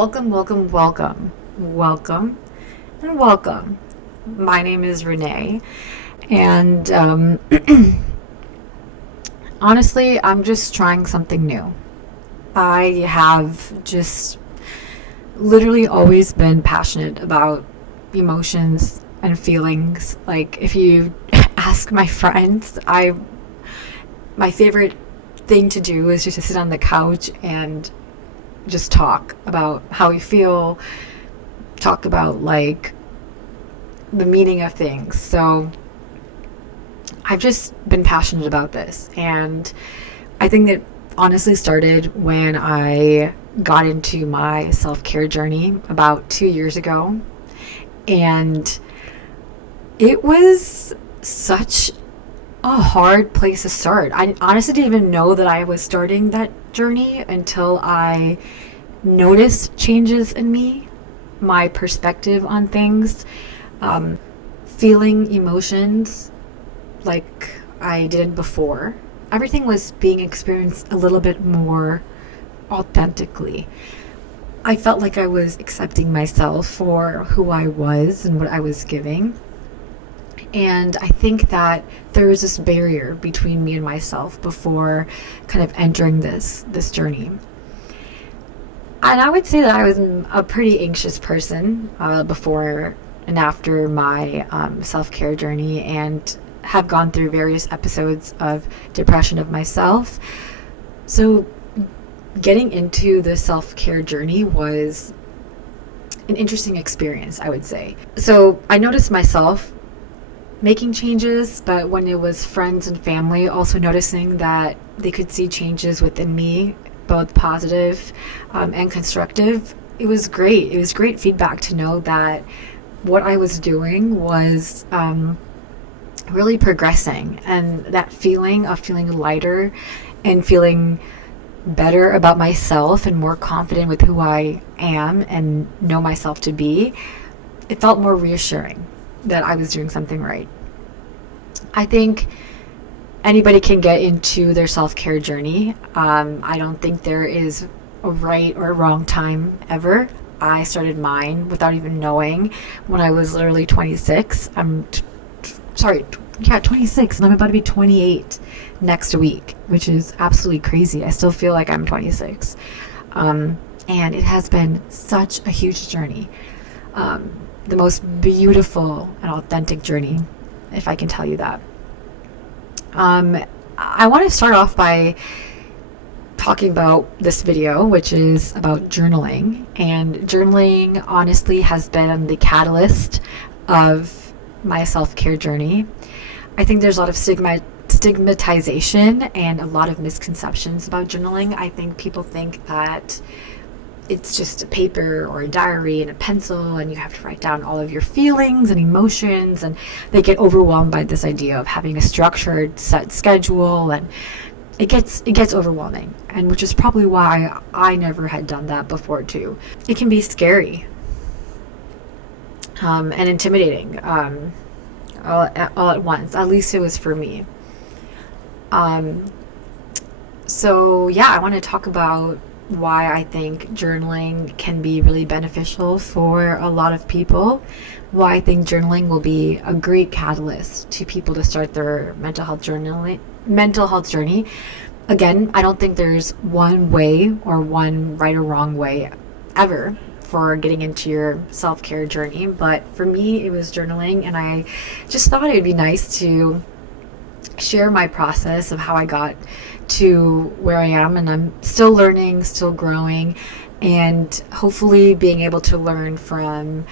Welcome, welcome, welcome, welcome, and welcome. My name is Renee, and honestly, I'm just trying something new. I have just literally always been passionate about emotions and feelings. Like, if you ask my friends, my favorite thing to do is just to sit on the couch and just talk about how we feel, talk about like the meaning of things. So I've just been passionate about this, and I think it honestly started when I got into my self-care journey about 2 years ago, and it was such a hard place to start. I honestly didn't even know that I was starting that journey until I noticed changes in me, my perspective on things, um, feeling emotions like I didn't before. Everything was being experienced a little bit more authentically. I felt like I was accepting myself for who I was and what I was giving. And I think that there was this barrier between me and myself before kind of entering this journey. And I would say that I was a pretty anxious person before and after my self care journey, and have gone through various episodes of depression of myself. So, getting into the self care journey was an interesting experience, I would say. So, I noticed myself making changes, but when it was friends and family, also noticing that they could see changes within me, both positive and constructive. It was great. It was great feedback to know that what I was doing was really progressing, and that feeling of feeling lighter and feeling better about myself and more confident with who I am and know myself to be, it felt more reassuring that I was doing something right. I think anybody can get into their self-care journey. I don't think there is a right or wrong time ever. I started mine without even knowing when I was literally 26. Sorry, yeah, 26, and I'm about to be 28 next week, which is absolutely crazy. I still feel like I'm 26. And it has been such a huge journey. The most beautiful and authentic journey, if I can tell you that. I want to start off by talking about this video, which is about journaling. And journaling, honestly, has been the catalyst of my self-care journey. I think there's a lot of stigmatization and a lot of misconceptions about journaling. I think people think that it's just a paper or a diary and a pencil, and you have to write down all of your feelings and emotions, and they get overwhelmed by this idea of having a structured set schedule, and it gets overwhelming, and which is probably why I never had done that before too. It can be scary and intimidating all at once. At least it was for me. So yeah, I want to talk about why I think journaling can be really beneficial for a lot of people, why I think journaling will be a great catalyst to people to start their mental health journey. Again, I don't think there's one way or one right or wrong way ever for getting into your self-care journey, but for me it was journaling, and I just thought it would be nice to share my process of how I got to where I am, and I'm still learning, still growing, and hopefully being able to learn from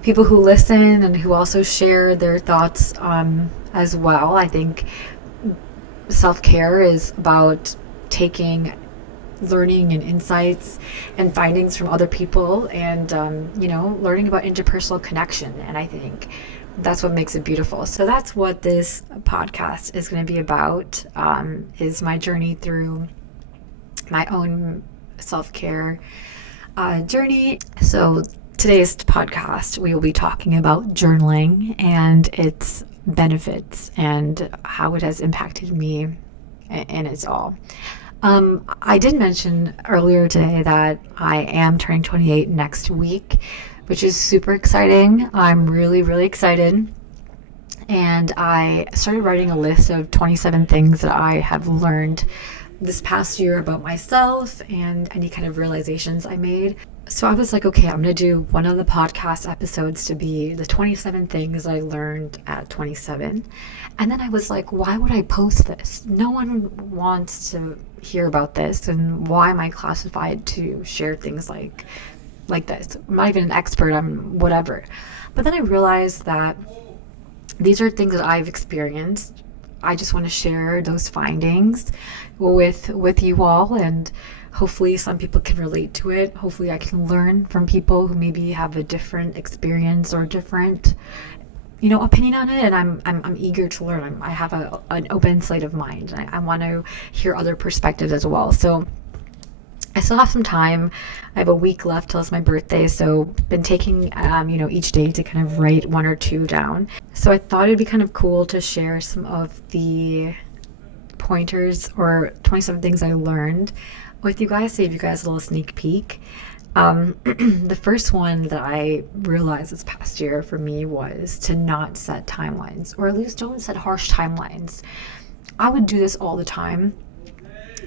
people who listen and who also share their thoughts as well. I think self-care is about taking learning and insights and findings from other people, and learning about interpersonal connection, and I think that's what makes it beautiful. So that's what this podcast is going to be about, is my journey through my own self-care journey. So today's podcast, we will be talking about journaling and its benefits and how it has impacted me and its all. I did mention earlier today that I am turning 28 next week, which is super exciting. I'm really, really excited. And I started writing a list of 27 things that I have learned this past year about myself and any kind of realizations I made. So I was like, okay, I'm going to do one of the podcast episodes to be the 27 things I learned at 27. And then I was like, why would I post this? No one wants to hear about this. And why am I classified to share things like this? I'm not even an expert on whatever. But then I realized that these are things that I've experienced. I just want to share those findings with you all, and hopefully some people can relate to it. Hopefully I can learn from people who maybe have a different experience or different, opinion on it. And I'm eager to learn. I have an open slate of mind, and I want to hear other perspectives as well. So I still have some time. I have a week left till it's my birthday, so been taking each day to kind of write one or two down. So I thought it'd be kind of cool to share some of the pointers or 27 things I learned with you guys, to give you guys a little sneak peek. The first one that I realized this past year for me was to not set timelines, or at least don't set harsh timelines. I would do this all the time.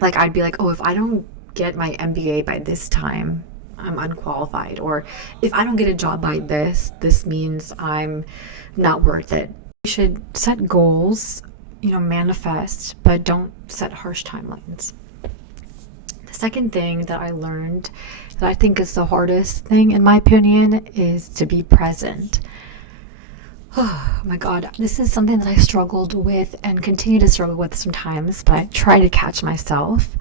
Like, I'd be like, oh, if I don't get my MBA by this time, I'm unqualified. Or if I don't get a job by this means I'm not worth it. You should set goals, manifest, but don't set harsh timelines. The second thing that I learned that I think is the hardest thing, in my opinion, is to be present. Oh my God, this is something that I struggled with and continue to struggle with sometimes, but I try to catch myself.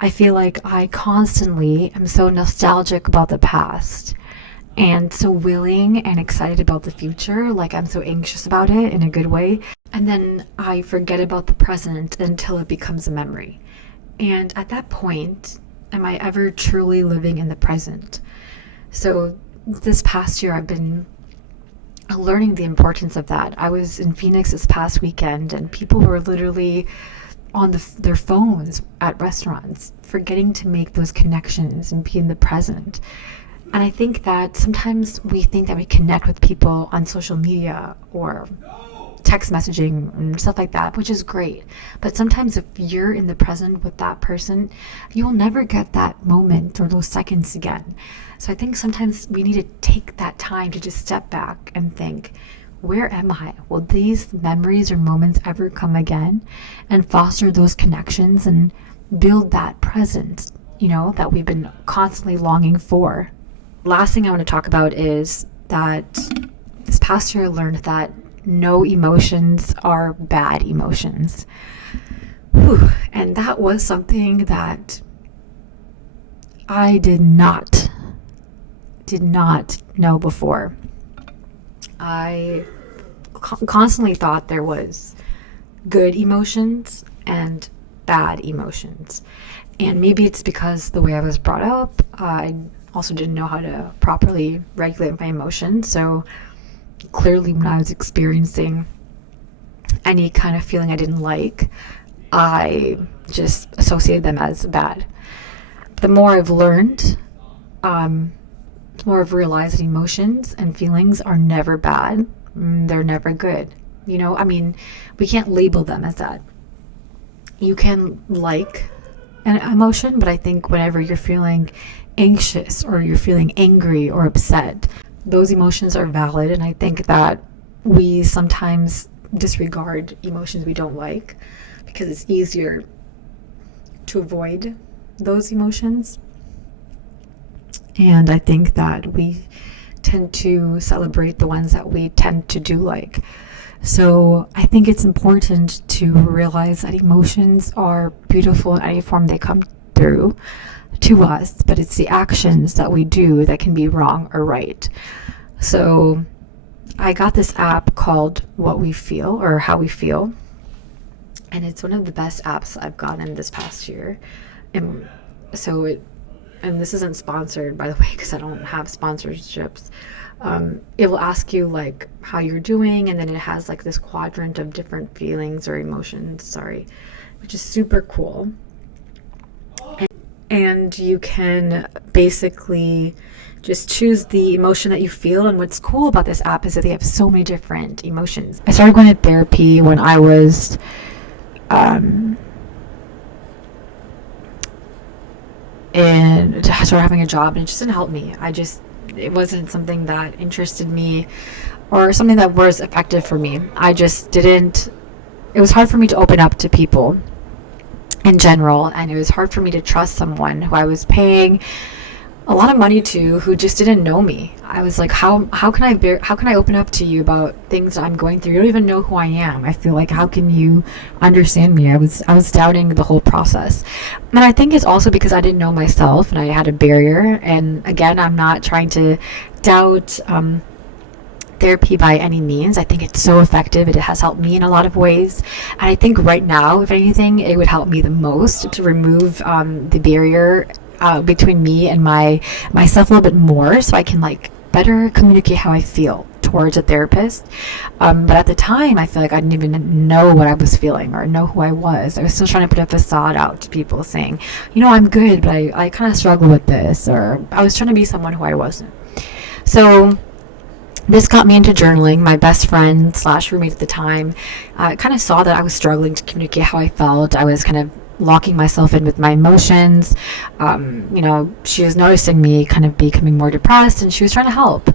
I feel like I constantly am so nostalgic about the past and so willing and excited about the future. Like, I'm so anxious about it in a good way. And then I forget about the present until it becomes a memory. And at that point, am I ever truly living in the present? So this past year, I've been learning the importance of that. I was in Phoenix this past weekend, and people were literally on their phones at restaurants, forgetting to make those connections and be in the present. And I think that sometimes we think that we connect with people on social media or text messaging and stuff like that, which is great. But sometimes if you're in the present with that person, you'll never get that moment or those seconds again. So I think sometimes we need to take that time to just step back and think, where am I? Will these memories or moments ever come again? And foster those connections and build that presence, that we've been constantly longing for. Last thing I want to talk about is that this past year I learned that no emotions are bad emotions. Whew. And that was something that I did not know before. I constantly thought there was good emotions and bad emotions. And maybe it's because the way I was brought up, I also didn't know how to properly regulate my emotions. So clearly when I was experiencing any kind of feeling I didn't like, I just associated them as bad. The more I've learned, the more I've realized that emotions and feelings are never bad. They're never good. We can't label them as that. You can like an emotion, but I think whenever you're feeling anxious or you're feeling angry or upset, those emotions are valid. And I think that we sometimes disregard emotions we don't like because it's easier to avoid those emotions. And I think that we tend to celebrate the ones that we tend to do like. So I think it's important to realize that emotions are beautiful in any form they come through to us, but it's the actions that we do that can be wrong or right. So I got this app called What We Feel, or How We Feel, and it's one of the best apps I've gotten this past year. And this isn't sponsored, by the way, because I don't have sponsorships. It will ask you like how you're doing, and then it has like this quadrant of different feelings or emotions, which is super cool. and you can basically just choose the emotion that you feel. And what's cool about this app is that they have so many different emotions. I started going to therapy when I was and started having a job, and it just didn't help me. It wasn't something that interested me or something that was effective for me. I just didn't, it was hard for me to open up to people in general, and it was hard for me to trust someone who I was paying a lot of money to, who just didn't know me. I was like, how can I open up to you about things that I'm going through? You don't even know who I am. I feel like, how can you understand me? I was doubting the whole process. And I think it's also because I didn't know myself and I had a barrier. And again, I'm not trying to doubt therapy by any means. I think it's so effective. It has helped me in a lot of ways. And I think right now, if anything, it would help me the most to remove the barrier between me and myself a little bit more, so I can like better communicate how I feel towards a therapist. But at the time, I feel like I didn't even know what I was feeling or know who I was. I was still trying to put a facade out to people saying, I'm good, but I kind of struggle with this, or I was trying to be someone who I wasn't. So this got me into journaling. My best friend / roommate at the time kind of saw that I was struggling to communicate how I felt. I was kind of locking myself in with my emotions. She was noticing me kind of becoming more depressed, and she was trying to help.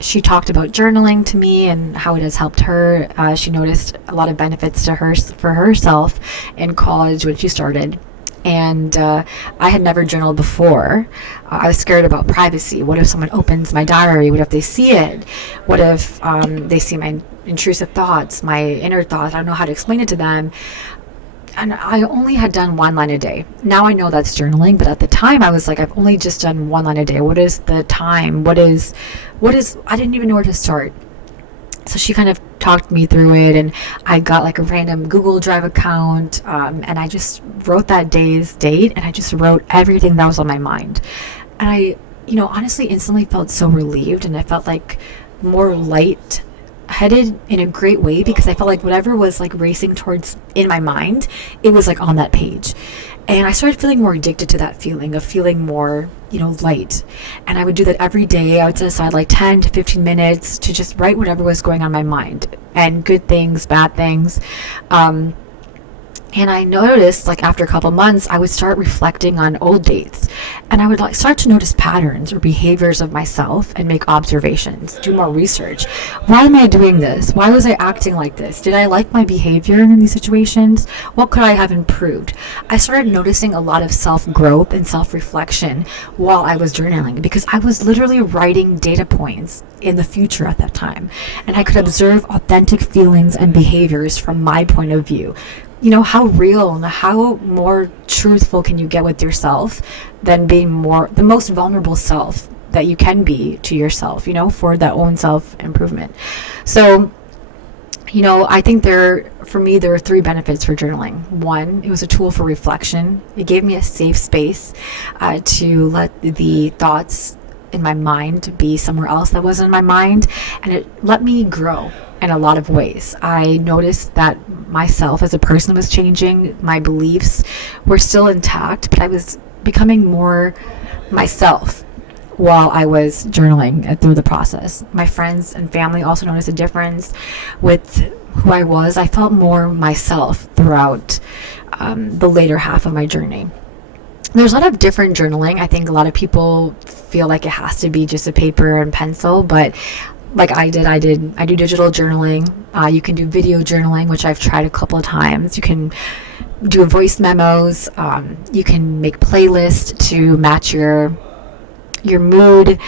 She talked about journaling to me and how it has helped her. She noticed a lot of benefits to her for herself in college when she started. And I had never journaled before. I was scared about privacy. What if someone opens my diary? What if they see it? What if they see my intrusive thoughts, my inner thoughts? I don't know how to explain it to them. And I only had done 1 line a day. Now I know that's journaling, but at the time I was like, I've only just done 1 line a day. What is the time? What is, I didn't even know where to start. So she kind of talked me through it, and I got like a random Google Drive account, and I just wrote that day's date, and I just wrote everything that was on my mind. And I, honestly instantly felt so relieved, and I felt like more light headed in a great way, because I felt like whatever was like racing towards in my mind, it was like on that page. And I started feeling more addicted to that feeling of feeling more, light. And I would do that every day. I would set aside like 10 to 15 minutes to just write whatever was going on in my mind, and good things, bad things. And I noticed, like, after a couple months, I would start reflecting on old dates, and I would like start to notice patterns or behaviors of myself and make observations, do more research. Why am I doing this? Why was I acting like this? Did I like my behavior in these situations? What could I have improved? I started noticing a lot of self-growth and self-reflection while I was journaling, because I was literally writing data points in the future at that time, and I could observe authentic feelings and behaviors from my point of view. How real and how more truthful can you get with yourself than being the most vulnerable self that you can be to yourself, for that own self-improvement. So, I think for me, there are 3 benefits for journaling. 1, it was a tool for reflection. It gave me a safe space to let the thoughts in my mind be somewhere else that wasn't in my mind, and it let me grow in a lot of ways. I noticed that myself as a person was changing. My beliefs were still intact, but I was becoming more myself while I was journaling through the process. My friends and family also noticed a difference with who I was. I felt more myself throughout the later half of my journey. There's a lot of different journaling. I think a lot of people feel like it has to be just a paper and pencil, but like I do digital journaling. You can do video journaling, which I've tried a couple of times. You can do voice memos. You can make playlists to match your mood.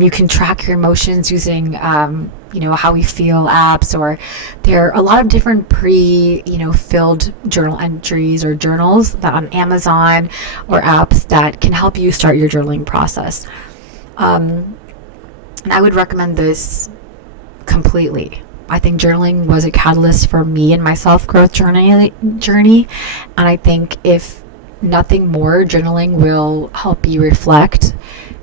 You can track your emotions using how we feel apps, or there are a lot of different filled journal entries or journals that on Amazon or apps that can help you start your journaling process. And I would recommend this completely. I think journaling was a catalyst for me and my self-growth journey. And I think if nothing more, journaling will help you reflect.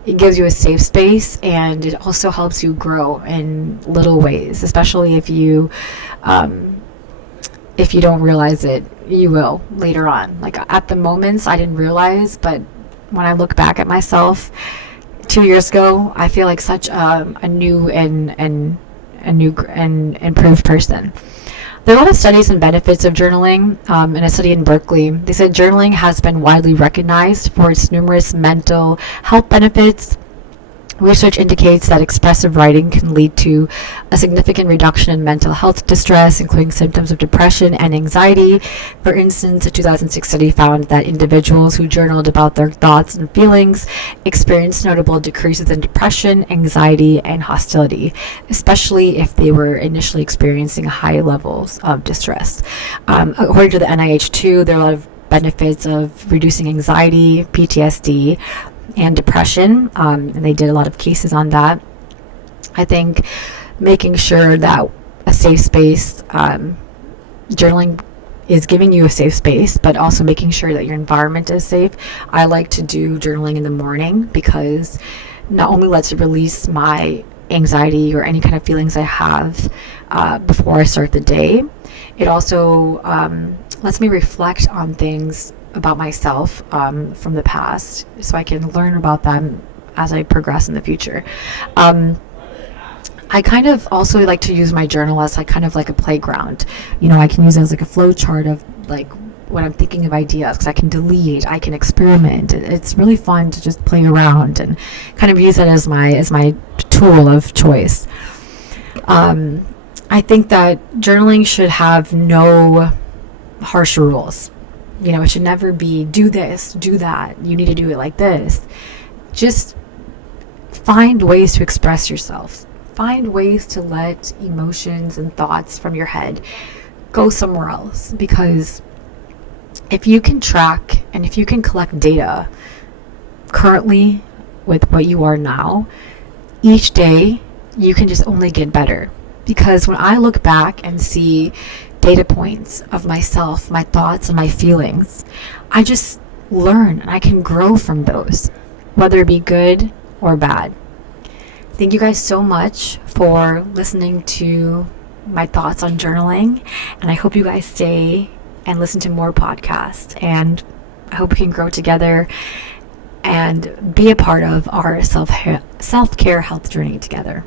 It gives you a safe space, and it also helps you grow in little ways, especially if you if you don't realize it, you will later on. Like at the moments, I didn't realize, but when I look back at myself 2 years ago, I feel like such a new and improved person. There are a lot of studies and benefits of journaling. In a study in Berkeley, they said journaling has been widely recognized for its numerous mental health benefits. Research indicates that expressive writing can lead to a significant reduction in mental health distress, including symptoms of depression and anxiety. For instance, a 2006 study found that individuals who journaled about their thoughts and feelings experienced notable decreases in depression, anxiety, and hostility, especially if they were initially experiencing high levels of distress. According to the NIH, too, there are a lot of benefits of reducing anxiety, PTSD, and depression, and they did a lot of cases on that. I think making sure that a safe space, journaling is giving you a safe space, but also making sure that your environment is safe. I like to do journaling in the morning because not only lets it release my anxiety or any kind of feelings I have before I start the day, it also lets me reflect on things about myself from the past, so I can learn about them as I progress in the future. I kind of also like to use my journal as like kind of like a playground. I can use it as like a flow chart of like when I'm thinking of ideas, because I can delete, I can experiment. It's really fun to just play around and kind of use it as my tool of choice. I think that journaling should have no harsh rules. It should never be do this, do that. You need to do it like this. Just find ways to express yourself. Find ways to let emotions and thoughts from your head go somewhere else. Because if you can track and if you can collect data currently with what you are now, each day you can just only get better. Because when I look back and see data points of myself, my thoughts, and my feelings, I just learn and I can grow from those, whether it be good or bad. Thank you guys so much for listening to my thoughts on journaling, and I hope you guys stay and listen to more podcasts, and I hope we can grow together and be a part of our self-care health journey together.